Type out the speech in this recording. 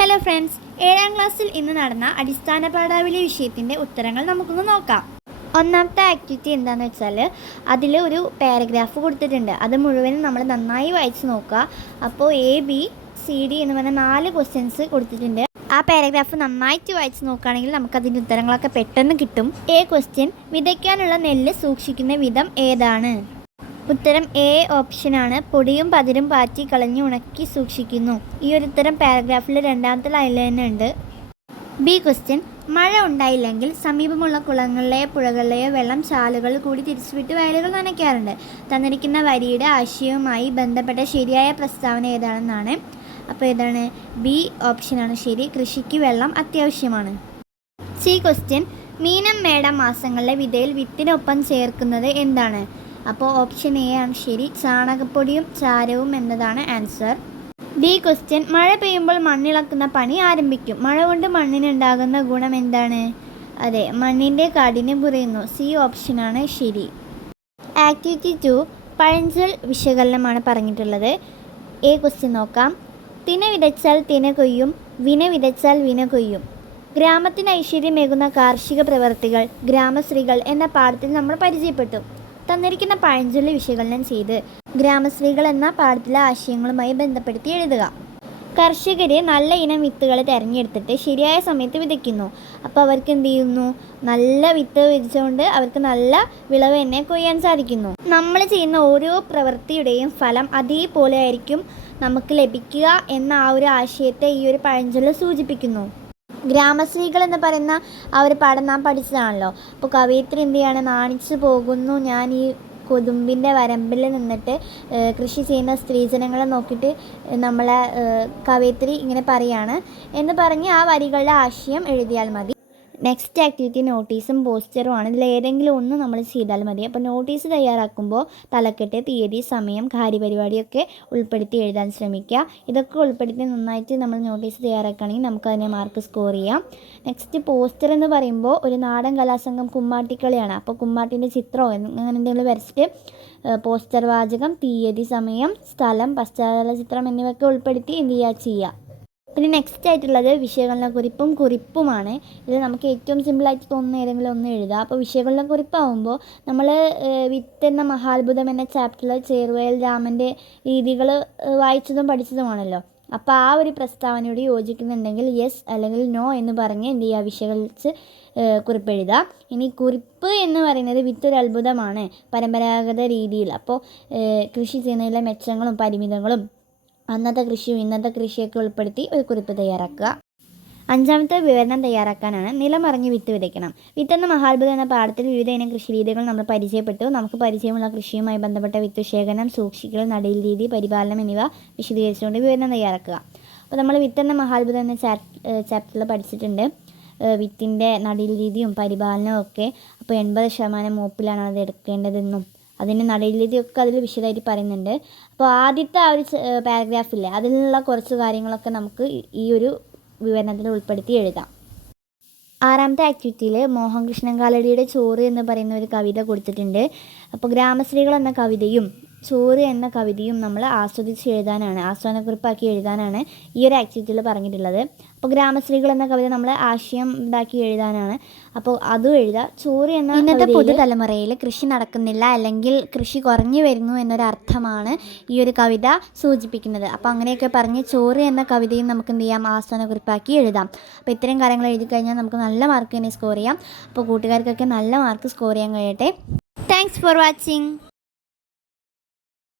Hello friends ഏഴാം ക്ലാസ്സിൽ ഇന്ന് നടന്ന അടിസ്ഥാന പാഠാവലി വിഷയത്തിന്റെ ഉത്തരങ്ങൾ നമുക്കൊന്ന് നോക്കാം. ഒന്നാമത്തെ ആക്ടിവിറ്റി എന്താണെന്ന് വെച്ചാൽ അതിൽ ഒരു പാരഗ്രാഫ് കൊടുത്തിട്ടുണ്ട്. അത് മുഴുവനും നമ്മൾ നന്നായി വായിച്ച് നോക്കുക. അപ്പോൾ എ ബി സി ഡി എന്ന് പറഞ്ഞ നാല് ക്വസ്റ്റ്യൻസ് കൊടുത്തിട്ടുണ്ട്. ആ പാരഗ്രാഫ് നന്നായിട്ട് വായിച്ച് നോക്കുകയാണെങ്കിൽ നമുക്കതിന്റെ ഉത്തരങ്ങളൊക്കെ പെട്ടെന്ന് കിട്ടും. എ ക്വസ്റ്റ്യൻ വിതയ്ക്കാനുള്ള നെല്ല് സൂക്ഷിക്കുന്ന വിധം ഏതാണ്? ഉത്തരം എ ഓപ്ഷനാണ് പൊടിയും പതിരും പാറ്റി കളഞ്ഞ് ഉണക്കി സൂക്ഷിക്കുന്നു. ഈ ഒരു ഉത്തരം പാരഗ്രാഫിൽ രണ്ടാമത്തെ ലൈനിൽ തന്നെ ഉണ്ട്. ബി ക്വസ്റ്റ്യൻ മഴ ഉണ്ടായില്ലെങ്കിൽ സമീപമുള്ള കുളങ്ങളിലെയോ പുഴകളിലെയോ വെള്ളം ചാലുകൾ കൂടി തിരിച്ചുവിട്ട് വയലുകൾ നനയ്ക്കാറുണ്ട്. തന്നിരിക്കുന്ന വരിയുടെ ആശയവുമായി ബന്ധപ്പെട്ട ശരിയായ പ്രസ്താവന ഏതാണെന്നാണ്? അപ്പോൾ ഏതാണ്? ബി ഓപ്ഷനാണ് ശരി. കൃഷിക്ക് വെള്ളം അത്യാവശ്യമാണ്. സി ക്വസ്റ്റ്യൻ മീനം മേടം മാസങ്ങളിലെ വിതയിൽ വിത്തിനൊപ്പം ചേർക്കുന്നത് എന്താണ്? അപ്പോൾ ഓപ്ഷൻ എ ആണ് ശരി. ചാണകപ്പൊടിയും ചാരവും എന്നതാണ് ആൻസർ ഡി ക്വസ്റ്റ്യൻ മഴ പെയ്യുമ്പോൾ മണ്ണിളക്കുന്ന പണി ആരംഭിക്കും. മഴ കൊണ്ട് മണ്ണിനുണ്ടാകുന്ന ഗുണം എന്താണ്? അതെ മണ്ണിന്റെ കാടിനെ കുറയുന്നു. സി ഓപ്ഷനാണ് ശരി. ആക്ടിവിറ്റി ടു പഴഞ്ചൽ വിശകലനമാണ് പറഞ്ഞിട്ടുള്ളത്. എ ക്വസ്റ്റ്യൻ നോക്കാം. തിന വിതച്ചാൽ തിന കൊയ്യും വിന വിതച്ചാൽ വിന കൊയ്യും. ഗ്രാമത്തിന് ഐശ്വര്യമേകുന്ന കാർഷിക പ്രവർത്തികൾ ഗ്രാമശ്രീകൾ എന്ന പാഠത്തിൽ നമ്മൾ പരിചയപ്പെട്ടു. തന്നിരിക്കുന്ന പഴഞ്ചൊല്ലി വിശകലനം ചെയ്ത് ഗ്രാമശ്രീകൾ എന്ന പാഠത്തിലെ ആശയങ്ങളുമായി ബന്ധപ്പെടുത്തി എഴുതുക. കർഷകർ നല്ല ഇനം വിത്തുകൾ തിരഞ്ഞെടുത്തിട്ട് ശരിയായ സമയത്ത് വിതയ്ക്കുന്നു. അപ്പോൾ അവർക്ക് എന്ത് ചെയ്യുന്നു? നല്ല വിത്ത് വിതച്ചുകൊണ്ട് അവർക്ക് നല്ല വിളവ് തന്നെ കൊയ്യാൻ സാധിക്കുന്നു. നമ്മൾ ചെയ്യുന്ന ഓരോ പ്രവൃത്തിയുടെയും ഫലം അതേപോലെ ആയിരിക്കും നമുക്ക് ലഭിക്കുക എന്ന ആ ഒരു ആശയത്തെ ഈ ഒരു പഴഞ്ചൊല്ല് സൂചിപ്പിക്കുന്നു. ഗ്രാമശ്രീകൾ എന്ന് പറയുന്ന ആ ഒരു പാഠം നാം പഠിച്ചതാണല്ലോ. അപ്പോൾ കവയിത്രി എന്ത് ചെയ്യാണ്? നാണിച്ചു പോകുന്നു. ഞാൻ ഈ കൊതുമ്പിന്റെ വരമ്പിൽ നിന്നിട്ട് കൃഷി ചെയ്യുന്ന സ്ത്രീജനങ്ങളെ നോക്കിയിട്ട് നമ്മളെ കവയിത്രി ഇങ്ങനെ പറയാണ്. എന്ന് പറഞ്ഞ് ആ വരികളുടെ ആശയം എഴുതിയാൽ മതി. നെക്സ്റ്റ് ആക്ടിവിറ്റി നോട്ടീസും പോസ്റ്ററും ആണ്. ഇതിൽ ഏതെങ്കിലും ഒന്ന് നമ്മൾ ചെയ്താൽ മതി. അപ്പോൾ നോട്ടീസ് തയ്യാറാക്കുമ്പോൾ തലക്കെട്ട് തീയതി സമയം കാര്യപരിപാടിയൊക്കെ ഉൾപ്പെടുത്തി എഴുതാൻ ശ്രമിക്കുക. ഇതൊക്കെ ഉൾപ്പെടുത്തി നന്നായിട്ട് നമ്മൾ നോട്ടീസ് തയ്യാറാക്കുകയാണെങ്കിൽ നമുക്ക് അതിനെ മാർക്ക് സ്കോർ ചെയ്യാം. നെക്സ്റ്റ് പോസ്റ്റർ എന്ന് പറയുമ്പോൾ ഒരു നാടൻ കലാസംഘം കുമ്മാട്ടിക്കളിയാണ്. അപ്പോൾ കുമ്മാട്ടിന്റെ ചിത്രമോ അങ്ങനെ എന്തെങ്കിലും വരച്ചിട്ട് പോസ്റ്റർ വാചകം തീയതി സമയം സ്ഥലം പശ്ചാത്തല ചിത്രം എന്നിവയൊക്കെ ഉൾപ്പെടുത്തി എന്ത് ചെയ്യുക? ചെയ്യുക. പിന്നെ നെക്സ്റ്റ് ആയിട്ടുള്ളത് വിഷയകലന കുറിപ്പും കുറിപ്പുമാണ്. ഇത് നമുക്ക് ഏറ്റവും സിമ്പിളായിട്ട് തോന്നുന്ന ഏതെങ്കിലും ഒന്ന് എഴുതാം. അപ്പോൾ വിഷയകലന കുറിപ്പാവുമ്പോൾ നമ്മൾ വിത്ത് എന്ന മഹാത്ഭുതം എന്ന ചാപ്റ്ററിൽ ചേർവയൽ രാമന്റെ രീതികൾ വായിച്ചതും പഠിച്ചതുമാണല്ലോ. അപ്പോൾ ആ ഒരു പ്രസ്താവനയോട് യോജിക്കുന്നുണ്ടെങ്കിൽ യെസ് അല്ലെങ്കിൽ നോ എന്ന് പറഞ്ഞ് എന്ത് ചെയ്യുക കുറിപ്പ് എഴുതാം ഇനി കുറിപ്പ് എന്ന് പറയുന്നത് വിത്ത് ഒരു അത്ഭുതമാണ്. പരമ്പരാഗത രീതിയിൽ. അപ്പോൾ കൃഷി ചെയ്യുന്നതിലെ മെച്ചങ്ങളും പരിമിതങ്ങളും അന്നത്തെ കൃഷിയും ഇന്നത്തെ കൃഷിയൊക്കെ ഉൾപ്പെടുത്തി ഒരു കുറിപ്പ് തയ്യാറാക്കുക. അഞ്ചാമത്തെ വിവരണം തയ്യാറാക്കാനാണ് നിലമറിഞ്ഞ് വിത്ത് വിതയ്ക്കണം. വിത്തെന്ന മഹാത്ഭുതം എന്ന പാഠത്തിൽ വിവിധ ഇനം കൃഷി രീതികൾ നമ്മൾ പരിചയപ്പെട്ടു. നമുക്ക് പരിചയമുള്ള കൃഷിയുമായി ബന്ധപ്പെട്ട വിത്ത് ശേഖരണം സൂക്ഷിക്കൽ നടീൽ രീതി പരിപാലനം എന്നിവ വിശദീകരിച്ചുകൊണ്ട് വിവരണം തയ്യാറാക്കുക. അപ്പോൾ നമ്മൾ വിത്തെന്ന മഹാത്ഭുതം എന്ന ചാപ്റ്ററിൽ പഠിച്ചിട്ടുണ്ട്. വിത്തിന്റെ നടീൽ രീതിയും പരിപാലനവും ഒക്കെ അപ്പോൾ എൺപത് ശതമാനം മൂപ്പിലാണ് അത് എടുക്കേണ്ടതെന്നും അതിന്റെ നടയിലൊക്കെ അതിൽ വിശദമായിട്ട് പറയുന്നുണ്ട്. അപ്പോൾ ആദ്യത്തെ ആ ഒരു പാരഗ്രാഫില്ലേ അതിലുള്ള കുറച്ച് കാര്യങ്ങളൊക്കെ നമുക്ക് ഈ- ഈ ഒരു വിവരണത്തിൽ ഉൾപ്പെടുത്തി എഴുതാം. ആറാമത്തെ ആക്ടിവിറ്റിയിൽ മോഹൻകൃഷ്ണൻ കാലടിയുടെ ചോറ് എന്ന് പറയുന്ന ഒരു കവിത കൊടുത്തിട്ടുണ്ട്. അപ്പോൾ ഗ്രാമശ്രീകൾ എന്ന കവിതയും ചോറ് എന്ന കവിതയും നമ്മൾ ആസ്വദിച്ച് എഴുതാനാണ് ആസ്വാദനക്കുറിപ്പാക്കി എഴുതാനാണ് ഈ ഒരു ആക്ടിവിറ്റിയിൽ പറഞ്ഞിട്ടുള്ളത്. അപ്പോൾ ഗ്രാമശ്രീകൾ എന്ന കവിത നമ്മൾ ആശയം ഇതാക്കി എഴുതാനാണ്. അപ്പോൾ അതും എഴുതുക ചോറ് എന്ന ഇന്നത്തെ പുതുതലമുറയിൽ കൃഷി നടക്കുന്നില്ല അല്ലെങ്കിൽ കൃഷി കുറഞ്ഞു വരുന്നു എന്നൊരർത്ഥമാണ് ഈ ഒരു കവിത സൂചിപ്പിക്കുന്നത്. അപ്പോൾ അങ്ങനെയൊക്കെ പറഞ്ഞ് ചോറ് എന്ന കവിതയും നമുക്ക് എന്ത് ചെയ്യാം? ആസ്വാദനക്കുറിപ്പാക്കി എഴുതാം. അപ്പോൾ ഇത്രയും കാര്യങ്ങൾ എഴുതി കഴിഞ്ഞാൽ നമുക്ക് നല്ല മാർക്ക് തന്നെ സ്കോർ ചെയ്യാം. അപ്പോൾ കൂട്ടുകാർക്കൊക്കെ നല്ല മാർക്ക് സ്കോർ ചെയ്യാൻ കഴിയട്ടെ. Thanks for watching